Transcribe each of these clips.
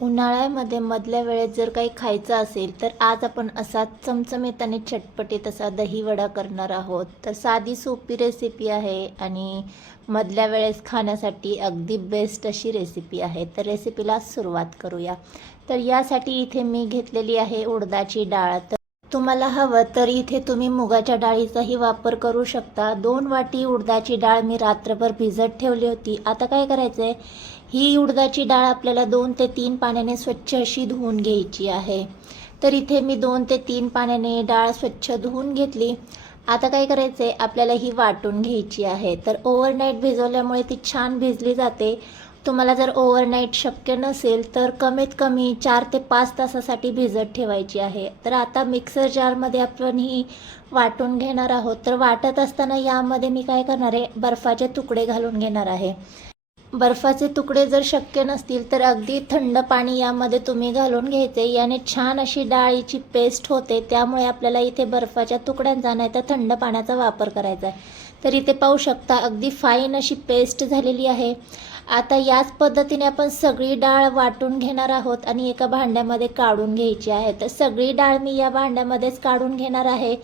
उन्हाळ्यामध्ये मधल्या वेळेत जर काही खायचं असेल तर आज आपण असा चमचमीत आणि चटपटीत असा दही वडा करणार आहोत. तर साधी सोपी रेसिपी आहे आणि मधल्या वेळेस खाण्यासाठी अगदी बेस्ट अशी रेसिपी आहे. तर रेसिपीला सुरुवात करूया. तर यासाठी इथे मी घेतलेली आहे उडदाची डाळ. तर तुम्हाला हवं तर इथे तुम्ही मुगाच्या डाळीचाही वापर करू शकता. दोन वाटी उडदाची डाळ मी रात्रभर भिजत ठेवली होती. आता काय करायचं आहे ही उडदाची डाळ आपल्याला दोन ते तीन पाण्याने स्वच्छ अशी धुवून घ्यायची आहे. तर इथे मी दोन ते तीन पाण्याने डाळ स्वच्छ धुवून घेतली. आता काय करायचं आहे आपल्याला ही वाटून घ्यायची आहे. तर ओव्हरनाईट भिजवल्यामुळे ती छान भिजली जाते. तुम्हाला जर ओव्हरनाईट शक्य नसेल तर कमीत कमी चार ते पाच तासासाठी भिजत ठेवायची आहे. तर आता मिक्सर जारमध्ये आपण ही वाटून घेणार आहोत. तर वाटत असताना यामध्ये मी काय करणार आहे? बर्फाचे तुकडे घालून घेणार आहे. बर्फाचे तुकडे जर शक्य नसतील तर अगदी थंड पाणी यामध्ये तुम्ही घालून घ्यायचे. याने छान अशी डाळीची पेस्ट होते. त्यामुळे आपल्याला इथे बर्फाच्या तुकड्यांचा नाही तर थंड पाण्याचा वापर करायचा आहे. तर इथे पाहू शकता अगदी फाईन अशी पेस्ट झालेली आहे. आता याच पद्धतीने आपण सगळी डाळ वाटून घेणार आहोत आणि एका भांड्यामध्ये काढून घ्यायची आहे. तर सगळी डाळ मी या भांड्यामध्येच काढून घेणार आहे.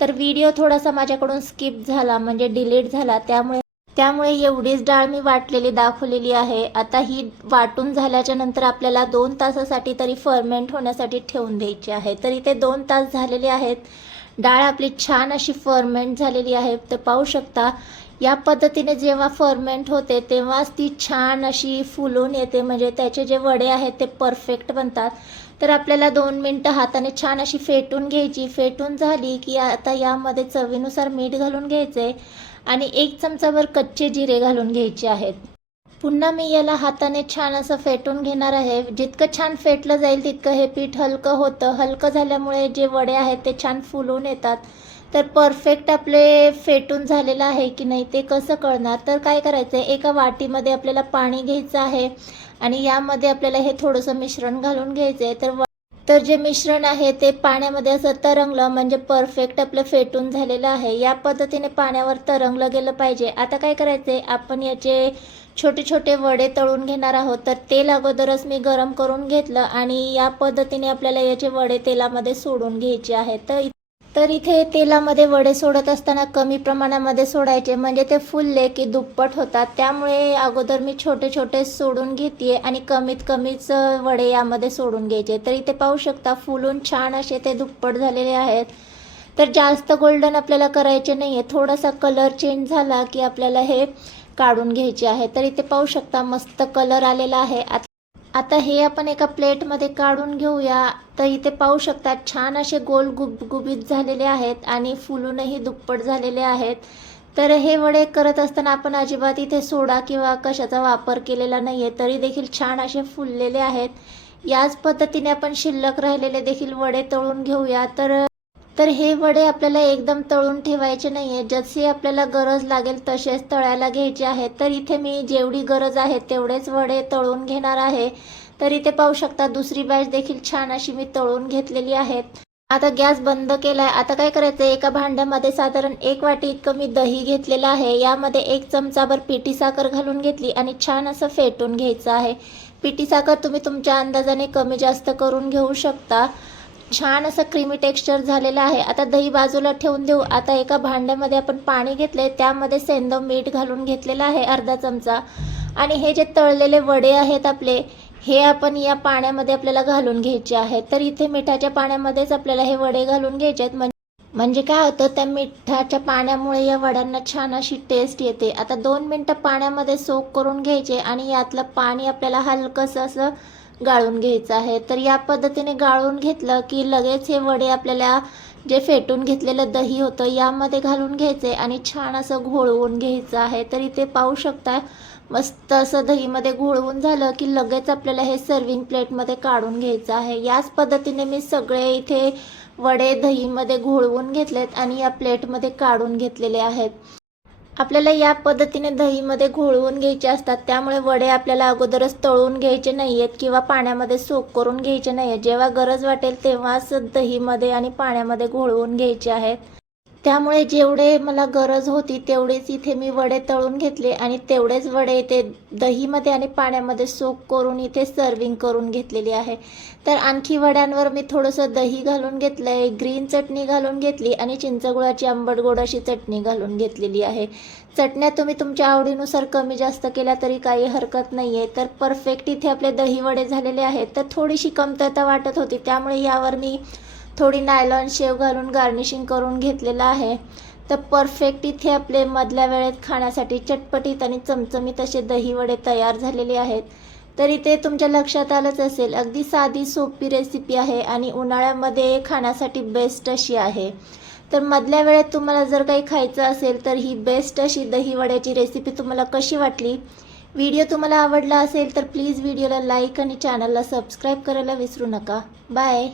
तर व्हिडिओ थोडासा माझ्याकडून स्किप झाला म्हणजे डिलीट झाला. त्यामुळे त्यामुळे एवढीच डाळ मी वाटलेली दाखवलेली आहे. आता ही वाटून झाल्याच्यानंतर आपल्याला दोन तासासाठी तरी फर्मेंट होण्यासाठी ठेवून द्यायची आहे. तर इथे दोन तास झालेले आहेत. डाळ आपली छान अशी फर्मेंट झालेली आहे. तर पाहू शकता या पद्धतीने जेव्हा फर्मेंट होते तेव्हाच ती छान अशी फुलून येते. म्हणजे त्याचे जे वडे आहेत ते परफेक्ट बनतात. तर आपल्याला दोन मिनटं हाताने छान अशी फेटून घ्यायची. फेटून झाली की आता यामध्ये चवीनुसार मीठ घालून घ्यायचे आणि एक चमचाभर कच्चे जिरे घालून घ्यायचे आहेत. पुन्हा मी याला हाताने छान असं फेटून घेणार आहे. जितकं छान फेटलं जाईल तितकं हे पीठ हलकं होतं. हलकं झाल्यामुळे जे वडे आहेत ते छान फुलून येतात. तर परफेक्ट आपले फेटून झालेलं आहे की नाही ते कसं कळणार? तर काय करायचं आहे एका वाटीमध्ये आपल्याला पाणी घ्यायचं आहे आणि यामध्ये आपल्याला हे थोडंसं मिश्रण घालून घ्यायचं आहे तर तर जे मिश्रण आहे ते पाण्यामध्ये असं तरंगलं म्हणजे परफेक्ट आपलं फेटून झालेलं आहे. या पद्धतीने पाण्यावर तरंगलं गेलं पाहिजे. आता काय करायचं आहे आपण याचे छोटे छोटे वडे तळून घेणार आहोत. तर तेल अगोदरच मी गरम करून घेतलं आणि या पद्धतीने आपल्याला याचे वडे तेलामध्ये सोडून घ्यायचे आहेत. तर तर इथे तेलामध्ये वडे सोडत असताना कमी प्रमाणामध्ये सोडायचे. म्हणजे ते फुलले की दुप्पट होतात. त्यामुळे अगोदर मी छोटे छोटे सोडून घेते आणि कमीत कमीच वडे यामध्ये सोडून घ्यायचे. तर इथे पाहू शकता फुलून छान असे ते दुप्पट झालेले आहेत. तर जास्त गोल्डन आपल्याला करायचे नाही आहे थोडासा कलर चेंज झाला की आपल्याला हे काढून घ्यायचे आहे. तर इथे पाहू शकता मस्त कलर आलेला आहे. आता हे आपण एका प्लेटमध्ये काढून घेऊया. तर इथे पाहू शकता छान असे गोल गुबगुबीत झालेले आहेत आणि फुलूनही दुप्पट झालेले आहेत. तर हे वडे करत असताना आपण अजिबात इथे सोडा किंवा कशाचा वापर केलेला नाही आहे तरी देखील छान असे फुललेले आहेत. याच पद्धतीने आपण शिल्लक राहिलेले देखील वडे तळून घेऊया. तर तर हे वडे आपल्याला एकदम तळून ठेवायचे नाही आहे जसे आपल्याला गरज लागेल तसेच तळायला घ्यायचे आहेत तर इथे मी जेवढी गरज आहे तेवढेच वडे तळून घेणार आहे. तर इथे पाहू शकता दुसरी बॅच देखील छान अशी मी तळून घेतलेली आहेत आता गॅस बंद केलाय. आता काय करायचं एका भांड्यामध्ये साधारण एक वाटी इतकं मी दही घेतलेलं आहे. यामध्ये एक चमचाभर पिठी साखर घालून घेतली आणि छान असं फेटून घ्यायचं आहे. पिठी साखर तुम्ही तुमच्या अंदाजाने कमी जास्त करून घेऊ शकता. छान असं क्रीमी टेक्स्चर झालेलं आहे. आता दही बाजूला ठेवून देऊ. आता एका भांड्यामध्ये आपण पाणी घेतले त्यामध्ये सेंदव मीठ घालून घेतलेलं आहे अर्धा चमचा. आणि हे जे तळलेले वडे आहेत आपले हे आपण या पाण्यामध्ये आपल्याला घालून घ्यायचे आहेत. तर इथे मिठाच्या पाण्यामध्येच आपल्याला हे वडे घालून घ्यायचे आहेत. म्हणजे काय होतं त्या मिठाच्या पाण्यामुळे या वड्यांना छान अशी टेस्ट येते. आता दोन मिनटं पाण्यामध्ये सोक करून घ्यायचे आणि यातलं पाणी आपल्याला हलकंसं असं गाळून घ्यायचं आहे. तर या पद्धतीने गाळून घेतलं की लगेच हे वडे आपल्याला जे फेटून घेतलेलं दही होतं यामध्ये घालून घ्यायचे आणि छान असं घोळवून घ्यायचं आहे. तर इथे पाहू शकता मस्त असं दहीमध्ये घोळवून झालं की लगेच आपल्याला हे सर्विंग प्लेटमध्ये काढून घ्यायचं आहे. याच पद्धतीने मी सगळे इथे वडे दहीमध्ये घोळवून घेतलेत आणि या प्लेटमध्ये काढून घेतलेले आहेत. आपल्याला या पद्धतीने दहीमध्ये घोळवून घ्यायचे असतात. त्यामुळे वडे आपल्याला अगोदरच तळून घ्यायचे नाही आहेत किंवा पाण्यामध्ये सोक करून घ्यायचे नाही आहेत जेव्हा गरज वाटेल तेव्हाच दहीमध्ये आणि पाण्यामध्ये घोळवून घ्यायचे आहेत. त्यामुळे जेवढे मला गरज होती तेवढेच इथे मी वडे तळून घेतले आणि तेवढेच वडे इथे दहीमध्ये आणि पाण्यामध्ये सोक करून इथे सर्विंग करून घेतलेली आहे. तर आणखी वड्यांवर मी थोडंसं दही घालून घेतलं आहे ग्रीन चटणी घालून घेतली आणि चिंचगुळाची आंबट गोड अशी चटणी घालून घेतलेली आहे. चटण्या तुम्ही तुमच्या आवडीनुसार कमी जास्त केल्या तरी काही हरकत नाही आहे तर परफेक्ट इथे आपले दही वडे झालेले आहेत. तर थोडीशी कमतरता वाटत होती त्यामुळे यावर मी थोडी नायलॉन शेव घालून गार्निशिंग करून घेतलेलं आहे. तर परफेक्ट इथे आपले मधल्या वेळेत खाण्यासाठी चटपटीत आणि चमचमीत असे दहीवडे तयार झालेले आहेत. तर इथे तुमच्या लक्षात आलंच असेल अगदी साधी सोपी रेसिपी आहे आणि उन्हाळ्यामध्ये खाण्यासाठी बेस्ट अशी आहे. तर मधल्या वेळेत तुम्हाला जर काही खायचं असेल तर ही बेस्ट अशी दहीवड्याची रेसिपी तुम्हाला कशी वाटली? व्हिडिओ तुम्हाला आवडला असेल तर प्लीज व्हिडिओला लाईक आणि चॅनलला सबस्क्राईब करायला विसरू नका. बाय